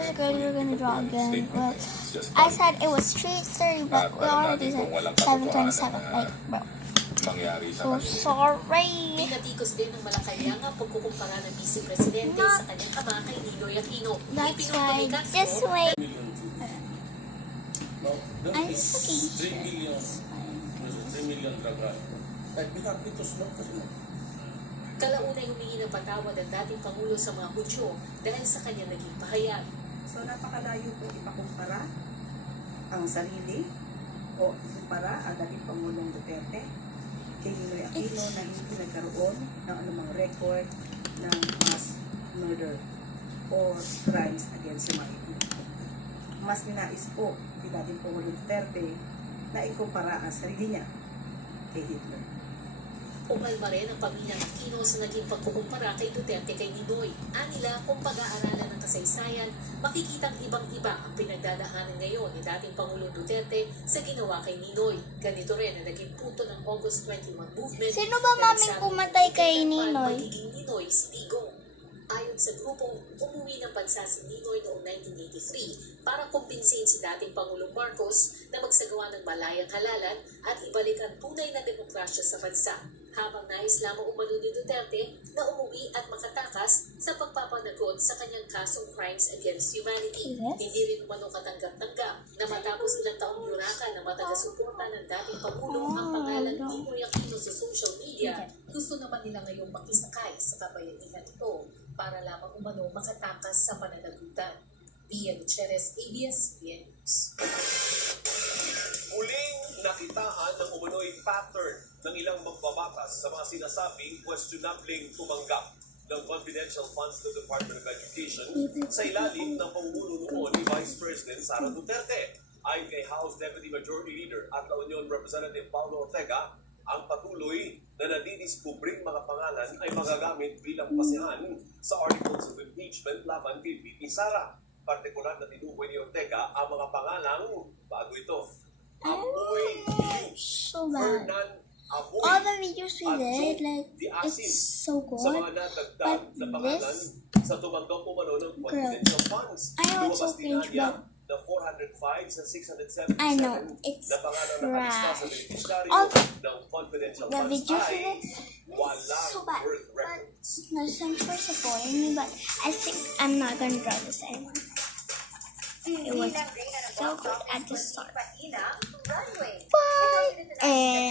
is good. We're gonna draw again. Well, I said it was 3:30, but we already said 7:27. Like, bro. So sorry. Pinatikos din ng Malacanang ang pagkukumpara ng Vice Presidente sa kanyang ama kay Ninoy Aquino. That's why. Just wait. I'm just looking. 3 million. 3 million drug. Kahit binapitos lang kasi mo. Kalaunay humingi ng patawad ang dating Pangulo sa mga Hudyo dahil sa kanyang naging pahayag. So napakalayo kung ipakumpara ang sarili o ikumpara ang dating Pangulong Duterte kay Ninoy Aquino na hindi nagkaroon ng anumang record ng mass murder or crimes against humanity. Mas ninais po ni dating Pangulong Duterte na ikumpara ang sarili niya kay Hitler. Umalma rin ang pamilyang Aquino sa naging pagkukumpara kay Duterte kay Ninoy. Anila, kung pag-aaralan ng kasaysayan, makikitang ibang-iba ang pinagdadaanan ngayon ni dating Pangulong Duterte sa ginawa kay Ninoy. Ganito rin ang naging punto ng August 21 movement. Sino ba maming pumatay kay Ninoy? Magiging Ninoy si Digong. Ayon sa grupong, umuwi ng bansa si Ninoy noong 1983 para kumbinsihin si dating Pangulong Marcos na magsagawa ng malayang halalan at ibalik ang tunay na demokrasya sa bansa. Habang nais lamang umano ni Duterte na umuwi at makatakas sa pagpapanagot sa kanyang kasong crimes against humanity. Yes. Hindi rin umano katanggap-tanggap na matapos ilang taong yurakan na matagasuporta ng dating Pangulo ang pangalan ni Ninoy Aquino sa social media. Gusto naman nila ngayong makisakay sa kabayanihan ito para lamang umano makatakas sa pananagutan. Pia Gutierrez, ABS-CBN News. Muling nakitaan ng umano'y pattern ng ilang magbabatas sa mga sinasabing questionabling tumanggap ng confidential funds ng Department of Education sa ilalim ng pamumuno noon ni Vice President Sara Duterte. Ayon kay House Deputy Majority Leader at La Union Representative Paulo Ortega, ang patuloy na nadidiskubring mga pangalan ay magagamit bilang pasehan sa articles of impeachment laban kay VP Sara. Partikular na tinukoy ni Ortega ang mga pangalang bago ito. Apoy Hughes, So bad. Fernan Apoy, All the videos we at did, Joe like, Diasin it's so sa good. mga nadagdag na But pangalan this sa tumanggap umano ng confidential funds. I know it's so Lumabas din cringe, niya but na 405 sa 677 I know, it's na pangalan na kalista sa trash. beneficiaryo All ng confidential the funds videos we ay did, walang so bad. birth records. No, thanks for supporting me, but I think I'm not gonna draw this anymore. It was so good at the start. Bye! And